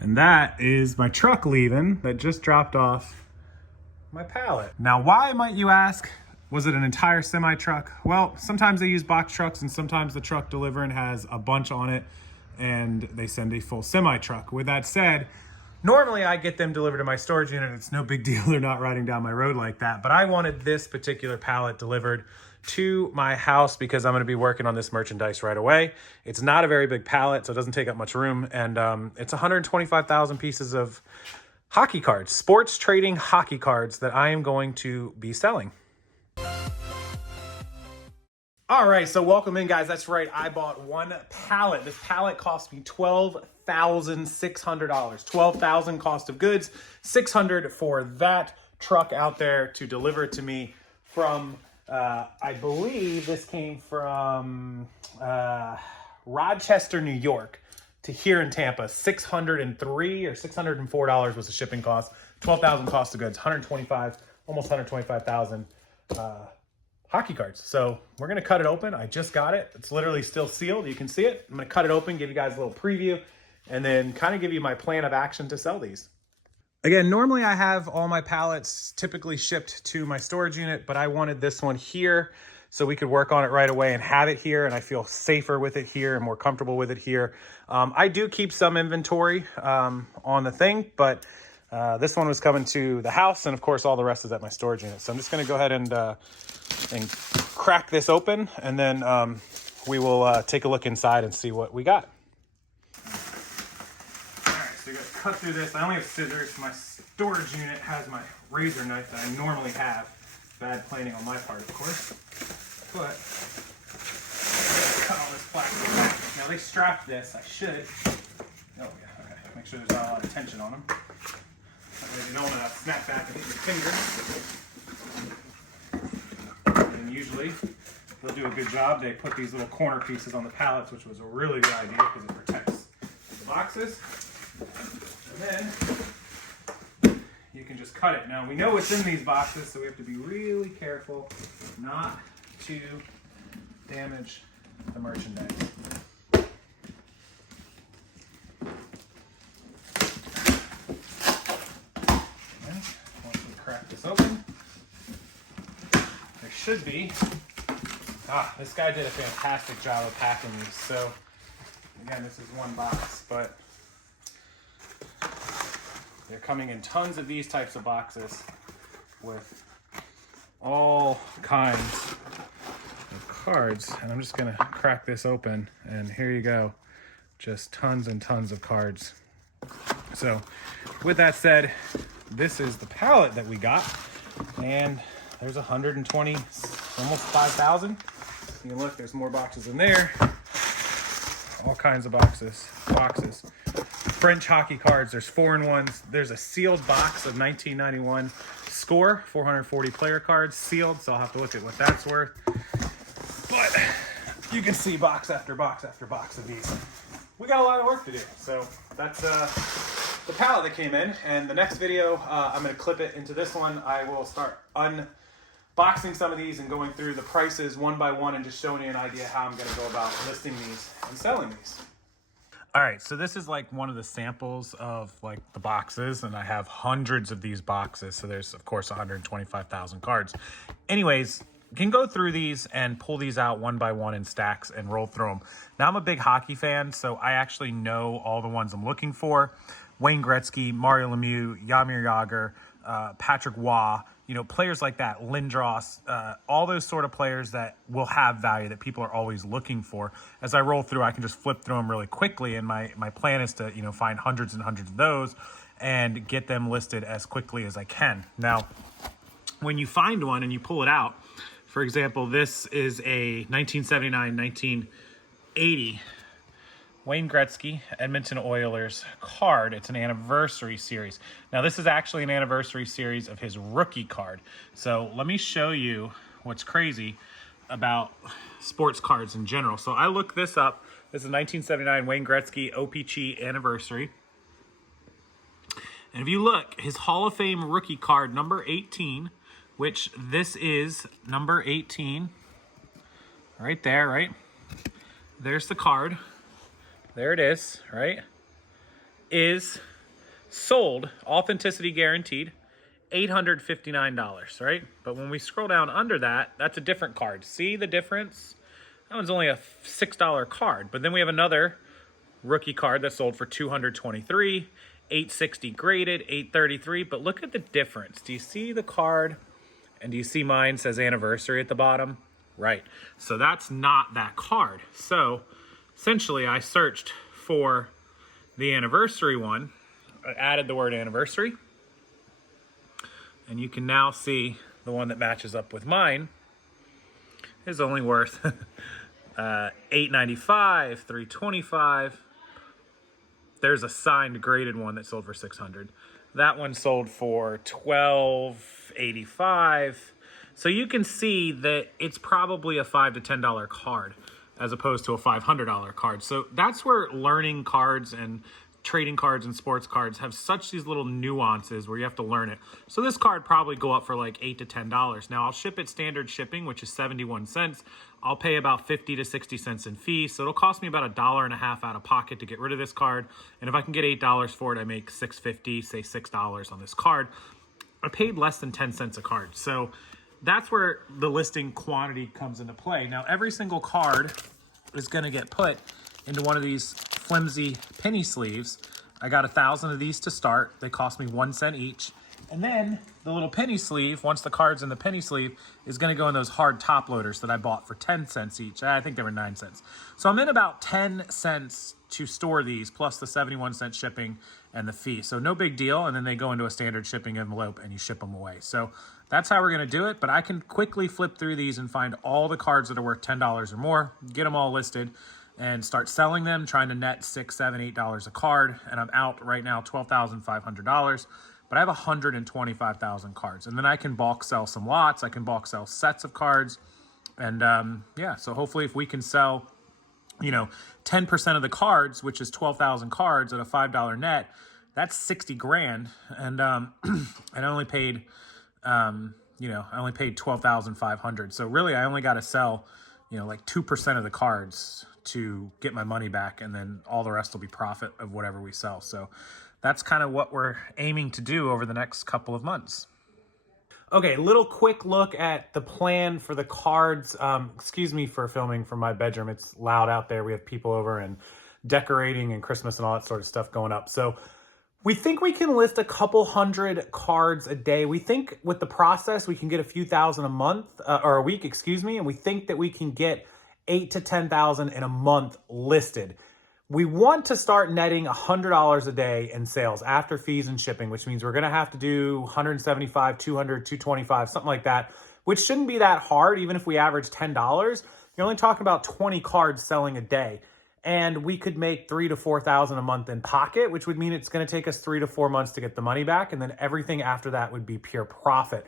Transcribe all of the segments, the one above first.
And that is my truck leaving that just dropped off my pallet. Now, why might you ask? Was it an entire semi truck? Well, sometimes they use box trucks and sometimes the truck delivering has a bunch on it and they send a full semi truck. With that said, normally I get them delivered to my storage unit. It's no big deal. They're not riding down my road like that. But I wanted this particular pallet delivered to my house because I'm going to be working on this merchandise right away. It's not a very big pallet, so it doesn't take up much room. And it's 125,000 pieces of hockey cards, sports trading hockey cards that I am going to be selling. All right, so welcome in, guys. That's right, I bought one pallet. This pallet cost me $12,600. $12,000 cost of goods, $600 for that truck out there to deliver it to me from, I believe this came from Rochester, New York to here in Tampa. $603 or $604 was the shipping cost. $12,000 cost of goods, almost 125,000 hockey cards. So we're gonna cut it open. I just got it. It's literally still sealed. You can see it. I'm gonna cut it open, give you guys a little preview, and then kind of give you my plan of action to sell these. Again, normally I have all my pallets typically shipped to my storage unit, but I wanted this one here so we could work on it right away and have it here, and I feel safer with it here and more comfortable with it here. I do keep some inventory on the thing, but this one was coming to the house, and of course all the rest is at my storage unit. So I'm just gonna go ahead and crack this open, and then we will take a look inside and see what we got. All right, so you gotta cut through this. I only have scissors. My storage unit has my razor knife that I normally have. Bad planning on my part, of course. But cut all this plastic. Now they strapped this. I should. Oh yeah. Okay. Make sure there's not a lot of tension on them. That way you don't want to snap back and hit your finger. And usually they'll do a good job. They put these little corner pieces on the pallets, which was a really good idea because it protects the boxes. And then you can just cut it. Now we know what's in these boxes, so we have to be really careful not to damage the merchandise. And once we crack this open, there should be, this guy did a fantastic job of packing these. So again, this is one box, but they're coming in tons of these types of boxes with all kinds of cards. And I'm just gonna crack this open, and here you go. Just tons and tons of cards. So with that said, this is the pallet that we got, and there's 120, almost 5,000. You can look, there's more boxes in there. All kinds of boxes. French hockey cards, there's 4-in-1s. There's a sealed box of 1991 Score, 440 player cards, sealed, so I'll have to look at what that's worth. But you can see box after box after box of these. We got a lot of work to do. So that's the pallet that came in, and the next video, I'm gonna clip it into this one. I will start unboxing some of these and going through the prices one by one and just showing you an idea how I'm gonna go about listing these and selling these. All right, so this is like one of the samples of like the boxes, and I have hundreds of these boxes. So there's of course 125,000 cards. Anyways, you can go through these and pull these out one by one in stacks and roll through them. Now I'm a big hockey fan, so I actually know all the ones I'm looking for. Wayne Gretzky, Mario Lemieux, Jaromir Jagr, Patrick Waugh, you know, players like that, Lindros, all those sort of players that will have value that people are always looking for. As I roll through, I can just flip through them really quickly, and my plan is to, you know, find hundreds and hundreds of those and get them listed as quickly as I can. Now, when you find one and you pull it out, for example, this is a 1979-1980 Wayne Gretzky, Edmonton Oilers card. It's an anniversary series. Now, this is actually an anniversary series of his rookie card. So let me show you what's crazy about sports cards in general. So I looked this up. This is a 1979 Wayne Gretzky OPC anniversary. And if you look, his Hall of Fame rookie card, number 18, which this is number 18, right there, right? There's the card. There it is, right? Is sold, authenticity guaranteed, $859, right? But when we scroll down under that, that's a different card. See the difference? That one's only a $6 card. But then we have another rookie card that sold for $223, $860 graded, $833. But look at the difference. Do you see the card? And do you see mine says anniversary at the bottom? Right. So that's not that card. So essentially I searched for the anniversary one. I added the word anniversary. And you can now see the one that matches up with mine is only worth $895, $325. There's a signed graded one that sold for $600. That one sold for $12.85. So you can see that it's probably a $5 to $10 card as opposed to a $500 card. So that's where learning cards and trading cards and sports cards have such these little nuances where you have to learn it. So this card probably go up for like $8 to $10. Now I'll ship it standard shipping, which is 71 cents. I'll pay about 50 to 60 cents in fees. So it'll cost me about $1.50 out of pocket to get rid of this card. And if I can get $8 for it, I make $6.50, say $6 on this card. I paid less than 10 cents a card. So that's where the listing quantity comes into play. Now every single card is going to get put into one of these flimsy penny sleeves. I got 1,000 of these to start. They cost me 1 cent each. And then the little penny sleeve, once the card's in the penny sleeve, is going to go in those hard top loaders that I bought for 10 cents each. I think they were 9 cents. So I'm in about 10 cents to store these, plus the 71 cent shipping and the fee. So no big deal. And then they go into a standard shipping envelope and you ship them away. So that's how we're going to do it. But I can quickly flip through these and find all the cards that are worth $10 or more, get them all listed, and start selling them, trying to net $6, $7, $8 a card. And I'm out right now $12,500, but I have 125,000 cards. And then I can bulk sell some lots. I can bulk sell sets of cards. And yeah, so hopefully if we can sell, 10% of the cards, which is 12,000 cards at a $5 net, that's 60 grand. And and I only paid, I only paid 12,500. So really I only got to sell, like 2% of the cards to get my money back, and then all the rest will be profit of whatever we sell. So that's kind of what we're aiming to do over the next couple of months. Okay, little quick look at the plan for the cards. Excuse me for filming from my bedroom. It's loud out there. We have people over and decorating and Christmas and all that sort of stuff going up. So we think we can list a couple hundred cards a day. We think with the process, we can get a few thousand a month, or a week, excuse me. And we think that we can get 8 to 10,000 in a month listed. We want to start netting $100 a day in sales after fees and shipping, which means we're going to have to do 175, 200, 225, something like that, which shouldn't be that hard. Even if we average $10, you're only talking about 20 cards selling a day. And we could make 3 to 4,000 a month in pocket, which would mean it's going to take us 3 to 4 months to get the money back. And then everything after that would be pure profit.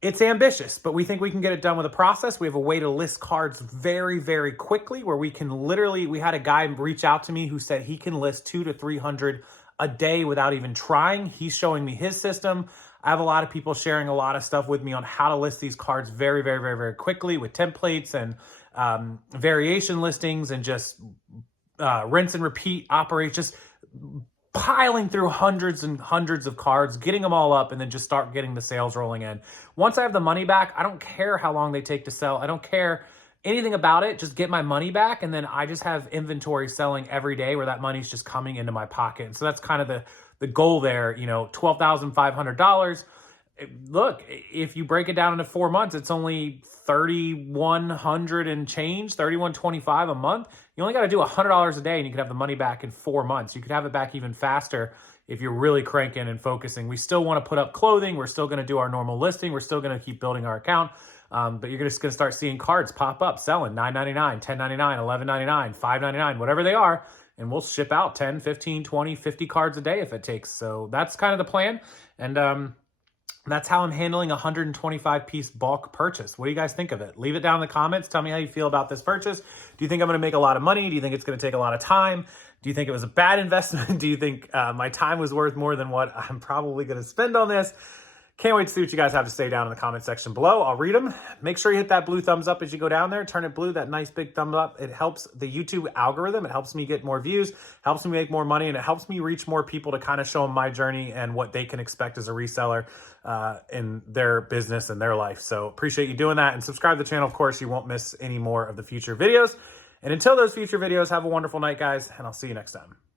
It's ambitious, but we think we can get it done with a process. We have a way to list cards very, very quickly where we can literally, we had a guy reach out to me who said he can list 200 to 300 a day without even trying. He's showing me his system. I have a lot of people sharing a lot of stuff with me on how to list these cards very, very, very, very quickly with templates and variation listings and just rinse and repeat operates, just piling through hundreds and hundreds of cards, getting them all up, and then just start getting the sales rolling in. Once I have the money back, I don't care how long they take to sell. I don't care anything about it. Just get my money back, and then I just have inventory selling every day where that money's just coming into my pocket. And so that's kind of the goal there, $12,500. Look, if you break it down into 4 months, it's only $3,100 and change, $3,125 a month. You only got to do $100 a day and you could have the money back in 4 months. You could have it back even faster if you're really cranking and focusing. We still want to put up clothing. We're still going to do our normal listing. We're still going to keep building our account. But you're just going to start seeing cards pop up, selling $9.99, $10.99, $11.99, $5.99, whatever they are. And we'll ship out 10, 15, 20, 50 cards a day if it takes. So that's kind of the plan. And that's how I'm handling a 125-piece bulk purchase. What do you guys think of it? Leave it down in the comments. Tell me how you feel about this purchase. Do you think I'm going to make a lot of money? Do you think it's going to take a lot of time? Do you think it was a bad investment? Do you think my time was worth more than what I'm probably going to spend on this? Can't wait to see what you guys have to say down in the comment section below. I'll read them. Make sure you hit that blue thumbs up as you go down there. Turn it blue, that nice big thumb up. It helps the YouTube algorithm. It helps me get more views, helps me make more money, and it helps me reach more people to kind of show them my journey and what they can expect as a reseller in their business and their life. So appreciate you doing that. And subscribe to the channel, of course. You won't miss any more of the future videos. And until those future videos, have a wonderful night, guys, and I'll see you next time.